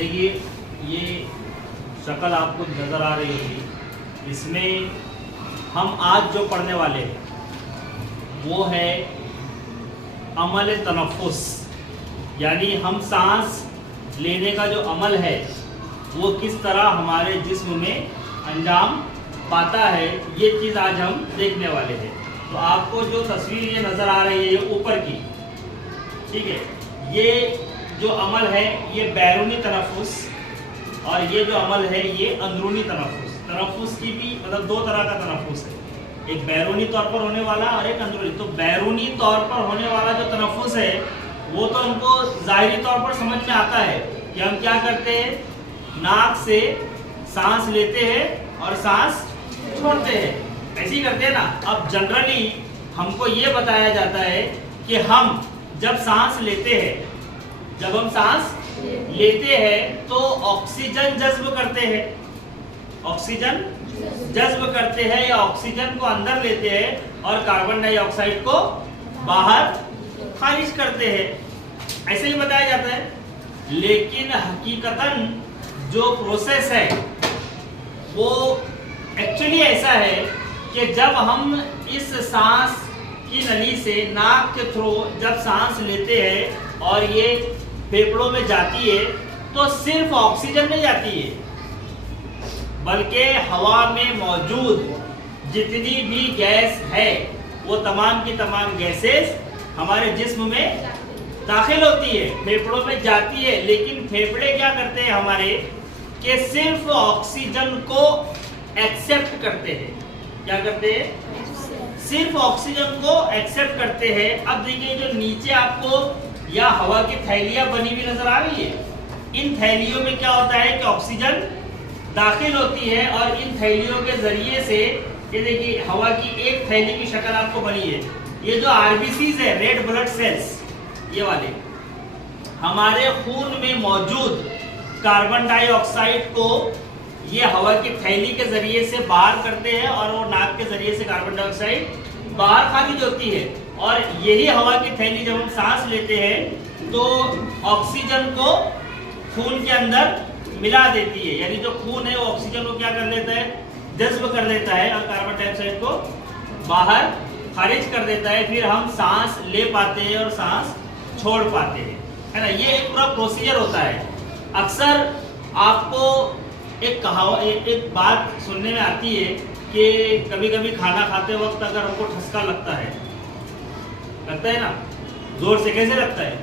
देखिए ये शक्ल आपको नज़र आ रही होगी, इसमें हम आज जो पढ़ने वाले हैं वो है अमल तनफ़ुस, यानी हम सांस लेने का जो अमल है वो किस तरह हमारे जिस्म में अंजाम पाता है, ये चीज़ आज हम देखने वाले हैं। तो आपको जो तस्वीर ये नज़र आ रही है ये ऊपर की, ठीक है, ये जो अमल है ये बैरूनी तनफ़ुस और ये जो अमल है ये अंदरूनी तनफ़ुस। तनफ़ुस की भी मतलब दो तरह का तनफ़ुस है, एक बैरूनी तौर पर होने वाला और एक अंदरूनी। तो बैरूनी तौर पर होने वाला जो तनफ़ुस है वो तो हमको ज़ाहिरी तौर पर समझ में आता है कि हम क्या करते हैं, नाक से सांस लेते हैं और सांस छोड़ते हैं, ऐसे ही करते हैं ना। अब जनरली हमको ये बताया जाता है कि हम जब सांस लेते हैं, जब हम सांस लेते हैं तो ऑक्सीजन जज्ब करते हैं, ऑक्सीजन जज्ब करते हैं या ऑक्सीजन को अंदर लेते हैं और कार्बन डाइऑक्साइड को बाहर खारिज करते हैं, ऐसे ही बताया जाता है। लेकिन हकीकतन जो प्रोसेस है वो एक्चुअली ऐसा है कि जब हम इस सांस की नली से नाक के थ्रू जब सांस लेते हैं और ये फेफड़ों में जाती है तो सिर्फ ऑक्सीजन नहीं जाती है, बल्कि हवा में मौजूद जितनी भी गैस है वो तमाम की तमाम गैसेस हमारे जिस्म में दाखिल होती है, फेफड़ों में जाती है। लेकिन फेफड़े क्या करते हैं हमारे कि सिर्फ ऑक्सीजन को एक्सेप्ट करते हैं। क्या करते हैं? सिर्फ ऑक्सीजन को एक्सेप्ट करते हैं। अब देखिए जो नीचे आपको या हवा की थैलियां बनी हुई नजर आ रही है, इन थैलियों में क्या होता है कि ऑक्सीजन दाखिल होती है और इन थैलियों के जरिए से ये देखिए हवा की एक थैली की शक्ल आपको बनी है। ये जो आरबीसीज है, रेड ब्लड सेल्स, ये वाले हमारे खून में मौजूद कार्बन डाइऑक्साइड को ये हवा की थैली के जरिए से बाहर करते हैं और वो नाक के जरिए से कार्बन डाइऑक्साइड बाहर खारिज होती है। और यही हवा की थैली जब हम सांस लेते हैं तो ऑक्सीजन को खून के अंदर मिला देती है, यानी जो खून है वो ऑक्सीजन को क्या कर लेता है, जज्ब कर लेता है और कार्बन डाइऑक्साइड को बाहर खारिज कर देता है। फिर हम सांस ले पाते हैं और सांस छोड़ पाते हैं, है ना। ये एक पूरा प्रोसीजर होता है। अक्सर आपको एक बात सुनने में आती है कि कभी कभी खाना खाते वक्त अगर हमको ठसका लगता है ना, जोर से, कैसे लगता है